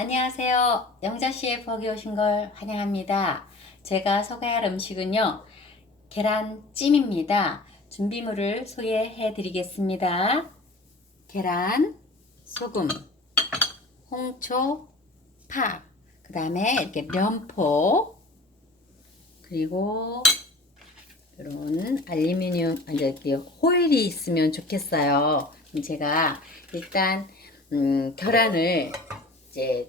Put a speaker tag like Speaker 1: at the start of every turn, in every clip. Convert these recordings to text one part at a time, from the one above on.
Speaker 1: 안녕하세요. 영자씨의 부엌에 오신 걸 환영합니다. 제가 소개할 음식은요, 계란찜입니다. 준비물을 소개해 드리겠습니다. 계란, 소금, 홍초, 파, 그 다음에 이렇게 면포, 그리고 이런 알루미늄, 아니, 호일이 있으면 좋겠어요. 제가 일단, 음, 계란을 이제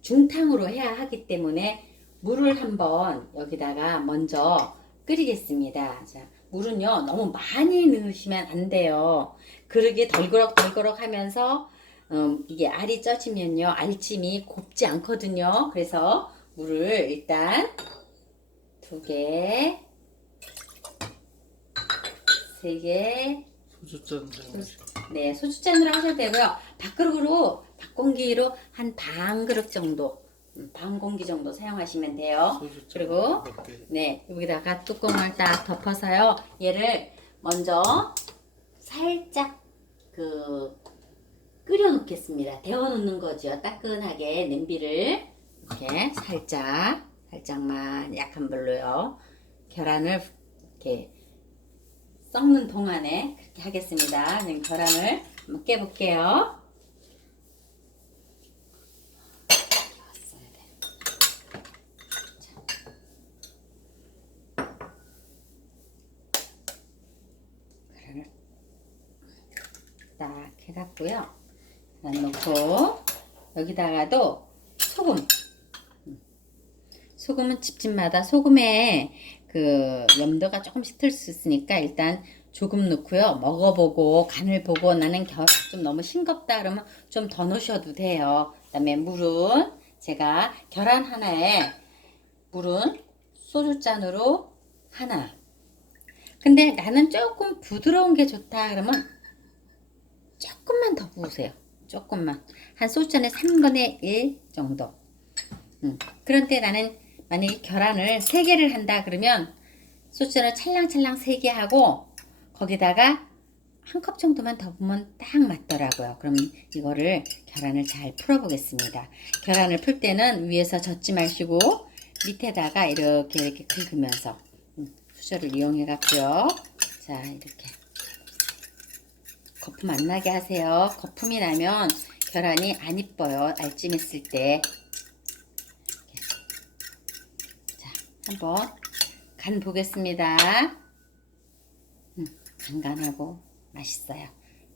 Speaker 1: 중탕으로 해야 하기 때문에 물을 한번 여기다가 먼저 끓이겠습니다. 자, 물은요, 너무 많이 넣으시면 안 돼요. 그러게 덜그럭 덜그럭 하면서, 음, 이게 알이 쪄지면요, 알찜이 곱지 않거든요. 그래서 물을 일단 두 개, 세 개,
Speaker 2: 소주잔
Speaker 1: 네, 소주잔으로 하셔도 되고요. 밥그릇으로, 밥공기로 한 반 그릇 정도, 음, 반 공기 정도 사용하시면 돼요.
Speaker 2: 소주잔
Speaker 1: 그리고
Speaker 2: 몇 개?
Speaker 1: 네, 여기다가 뚜껑을 딱 덮어서요. 얘를 먼저 살짝 그 끓여 놓겠습니다. 데워 놓는 거죠. 따끈하게 냄비를 이렇게 살짝 살짝만 약한 불로요. 계란을 이렇게 썩는 동안에 그렇게 하겠습니다. 그냥 계란을 한번 깨볼게요. 계란을 딱 해갖고요. 계란 넣고 여기다가도 소금. 음. 소금은 집집마다 소금에 그 염도가 조금씩 틀 수 있으니까 일단 조금 넣고요. 먹어보고 간을 보고 나는 겨, 좀 너무 싱겁다 그러면 좀 더 넣으셔도 돼요. 그 다음에 물은 제가 계란 하나에 물은 소주잔으로 하나. 근데 나는 조금 부드러운 게 좋다 그러면 조금만 더 부으세요. 조금만. 한 소주잔에 3분의 1 정도. 음. 그런데 나는 만약에 계란을 3개를 한다 그러면 소주잔을 찰랑찰랑 3개 하고 거기다가 한 컵 정도만 더 부으면 딱 맞더라고요. 그럼 이거를 계란을 잘 풀어 보겠습니다. 계란을 풀 때는 위에서 젓지 마시고 밑에다가 이렇게 이렇게 긁으면서 음, 수저를 이용해 갖고요. 자 이렇게 거품 안 나게 하세요. 거품이 나면 계란이 안 이뻐요. 알찜 했을 때. 자, 한번 간 보겠습니다. 음, 간간하고 맛있어요.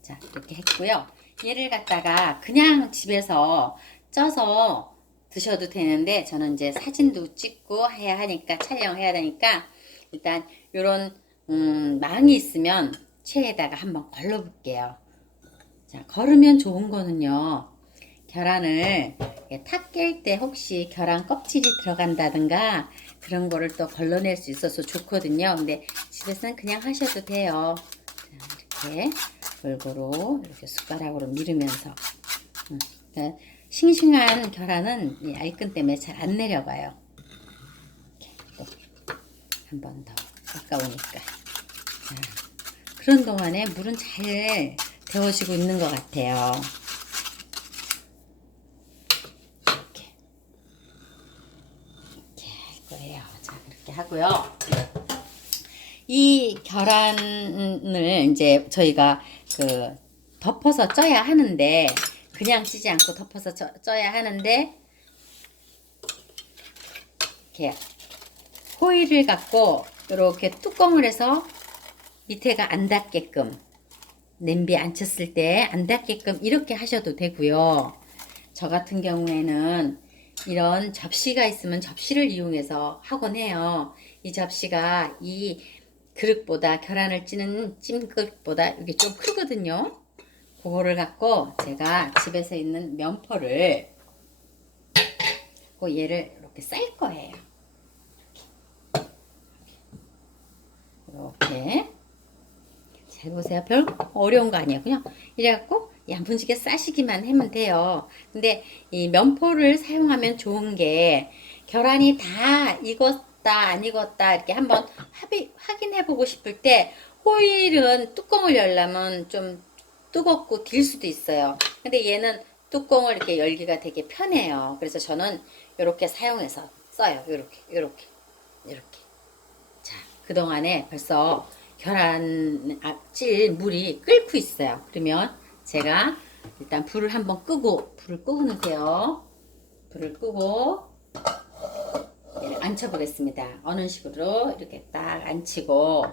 Speaker 1: 자, 이렇게 했고요. 얘를 갖다가 그냥 집에서 쪄서 드셔도 되는데 저는 이제 사진도 찍고 해야 하니까 촬영해야 되니까 일단 요런 음, 망이 있으면 체에다가 한번 걸러 볼게요. 자, 걸으면 좋은 거는요. 계란을 탁 깰 때 혹시 계란 껍질이 들어간다든가 그런 거를 또 걸러낼 수 있어서 좋거든요. 근데 집에서는 그냥 하셔도 돼요. 자, 이렇게 골고루 이렇게 숟가락으로 밀으면서 음, 그러니까 싱싱한 계란은 이 알끈 때문에 잘 안 내려가요. 한 번더 아까우니까. 자, 그런 동안에 물은 잘 데워지고 있는 것 같아요. 이렇게 이렇게 할 거예요. 자, 그렇게 하고요. 이 계란을 이제 저희가 그 덮어서 쪄야 하는데 그냥 찌지 않고 덮어서 쪄, 쪄야 하는데 이렇게 호일을 갖고 이렇게 뚜껑을 해서 밑에가 안 닿게끔 냄비 안 쳤을 때 안 닿게끔 이렇게 하셔도 되고요. 저 같은 경우에는 이런 접시가 있으면 접시를 이용해서 하곤 해요. 이 접시가 이 그릇보다 계란을 찌는 찜그릇보다 이게 좀 크거든요. 그거를 갖고 제가 집에서 있는 면포를 그 얘를 이렇게 쌀 거예요. 이렇게 잘 보세요. 별 어려운 거 아니에요. 그냥 이래갖고 양분지게 싸시기만 하면 돼요. 근데 이 면포를 사용하면 좋은 게 계란이 다 익었다 안 익었다 이렇게 한번 합의, 확인해 보고 싶을 때 호일은 뚜껑을 열려면 좀 뜨겁고 딜 수도 있어요. 근데 얘는 뚜껑을 이렇게 열기가 되게 편해요. 그래서 저는 이렇게 사용해서 써요. 이렇게, 이렇게, 이렇게. 자, 그 동안에 벌써 계란 아, 찔 물이 끓고 있어요. 그러면 제가 일단 불을 한번 끄고 불을 끄고 놓을게요. 불을 끄고 얘를 앉혀보겠습니다. 어느 식으로 이렇게 딱 앉히고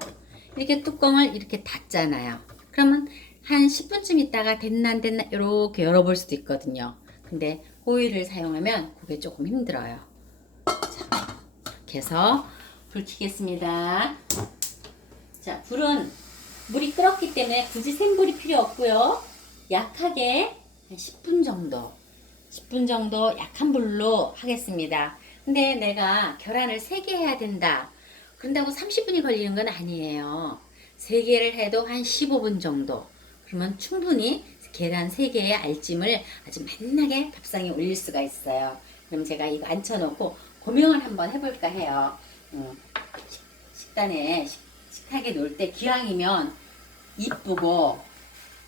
Speaker 1: 이렇게 뚜껑을 이렇게 닫잖아요. 그러면 한 10분쯤 있다가 됐나 안 됐나 이렇게 열어볼 수도 있거든요. 근데 호일을 사용하면 그게 조금 힘들어요. 자, 이렇게 해서 불 켜겠습니다. 자, 불은 물이 끓었기 때문에 굳이 센 불이 필요 없고요. 약하게 한 10분 정도, 10분 정도 약한 불로 하겠습니다. 근데 내가 계란을 3개 해야 된다. 그런다고 30분이 걸리는 건 아니에요. 3개를 해도 한 15분 정도. 그러면 충분히 계란 3개의 알찜을 아주 맛나게 밥상에 올릴 수가 있어요. 그럼 제가 이거 앉혀놓고 고명을 한번 해볼까 해요. 음, 식- 식단에 식- 식탁에 놓을 때 기왕이면 이쁘고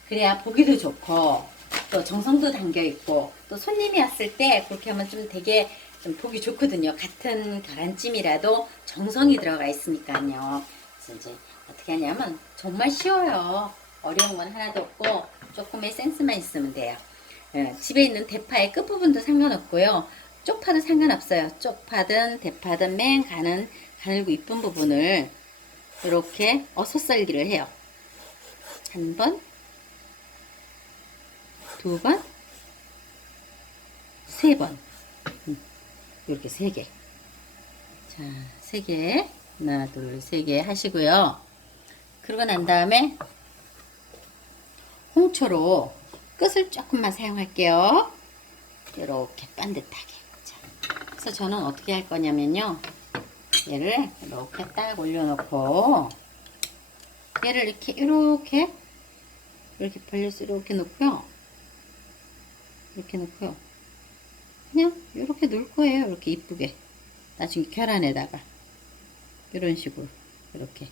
Speaker 1: 그래야 보기도 좋고 또 정성도 담겨 있고 또 손님이 왔을 때 그렇게 하면 좀 되게 좀 보기 좋거든요. 같은 계란찜이라도 정성이 들어가 있으니까요. 이제 어떻게 하냐면 정말 쉬워요. 어려운 건 하나도 없고 조금의 센스만 있으면 돼요. 예, 집에 있는 대파의 끝부분도 상관없고요. 쪽파도 상관없어요. 쪽파든 대파든 맨 가는 가늘고 이쁜 부분을 이렇게 어서 썰기를 해요. 한 번, 두 번, 세 번. 음, 이렇게 세 개. 자, 세 개. 하나, 둘, 세 개 하시고요. 그러고 난 다음에 홍초로 끝을 조금만 사용할게요. 이렇게 반듯하게. 자, 그래서 저는 어떻게 할 거냐면요. 얘를 이렇게 딱 올려놓고 얘를 이렇게 이렇게 이렇게 벌려서 이렇게 놓고요. 이렇게 놓고요. 그냥 이렇게 놓을 거예요. 이렇게 이쁘게. 나중에 계란에다가 이런 식으로 이렇게.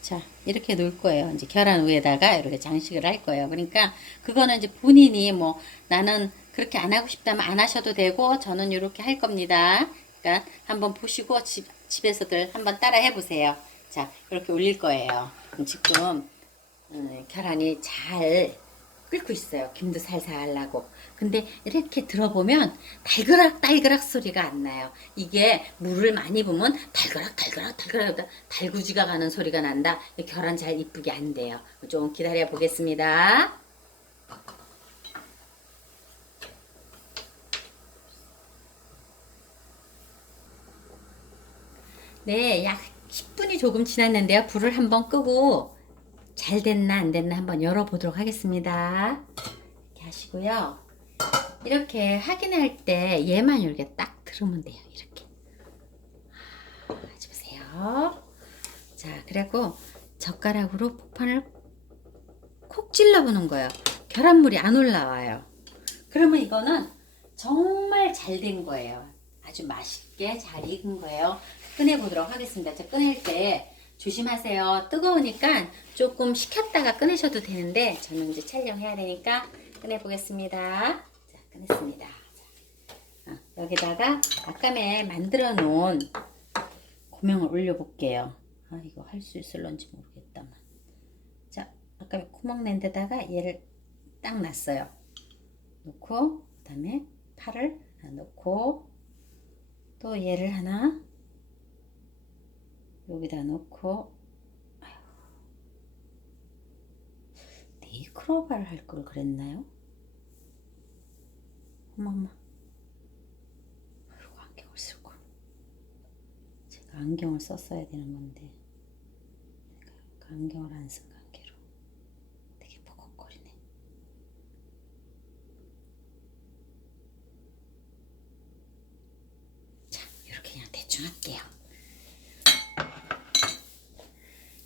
Speaker 1: 자, 이렇게 놓을 거예요. 이제 계란 위에다가 이렇게 장식을 할 거예요. 그러니까 그거는 이제 본인이 뭐 나는 그렇게 안 하고 싶다면 안 하셔도 되고 저는 이렇게 할 겁니다. 그러니까 한번 보시고 집, 집에서들 한번 따라 해보세요. 자, 이렇게 올릴 거예요. 지금 음, 계란이 잘 끓고 있어요. 김도 살살 나고. 근데 이렇게 들어보면 달그락 달그락 소리가 안 나요. 이게 물을 많이 부으면 달그락 달그락 달그락 달구지가 가는 소리가 난다. 이 계란 잘 이쁘게 안 돼요. 좀 기다려 보겠습니다. 네, 약 10분이 조금 지났는데요. 불을 한번 끄고 잘 됐나 안 됐나 한번 열어보도록 하겠습니다. 이렇게 하시고요. 이렇게 확인할 때 얘만 이렇게 딱 들으면 돼요. 이렇게. 아, 해주세요. 자, 그리고 젓가락으로 폭판을 콕 찔러보는 거예요. 계란물이 안 올라와요. 그러면 이거는 정말 잘 된 거예요. 아주 맛있게 잘 익은 거예요. 꺼내보도록 하겠습니다. 자, 꺼낼 때 조심하세요. 뜨거우니까 조금 식혔다가 꺼내셔도 되는데 저는 이제 촬영해야 되니까 꺼내 보겠습니다. 자, 꺼냈습니다. 자, 어, 여기다가 아까에 만들어 놓은 고명을 올려 볼게요. 아, 이거 할 수 있을런지 모르겠다만. 자, 아까 구멍 낸 데다가 얘를 딱 놨어요. 놓고, 그 다음에 팔을 하나 놓고, 또 얘를 하나 여기다 놓고. 네이크로바를 할 걸 그랬나요? 어머머. 아이고 안경을 쓰고. 제가 안경을 썼어야 되는 건데. 안경을 안 쓴 관계로 되게 버벅거리네. 자 이렇게 그냥 대충 할게요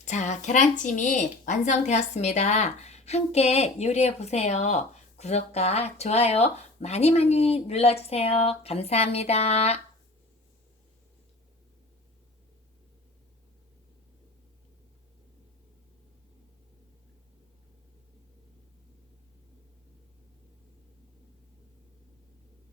Speaker 1: 자, 계란찜이 완성되었습니다. 함께 요리해 보세요. 구독과 좋아요 많이 많이 눌러주세요. 감사합니다.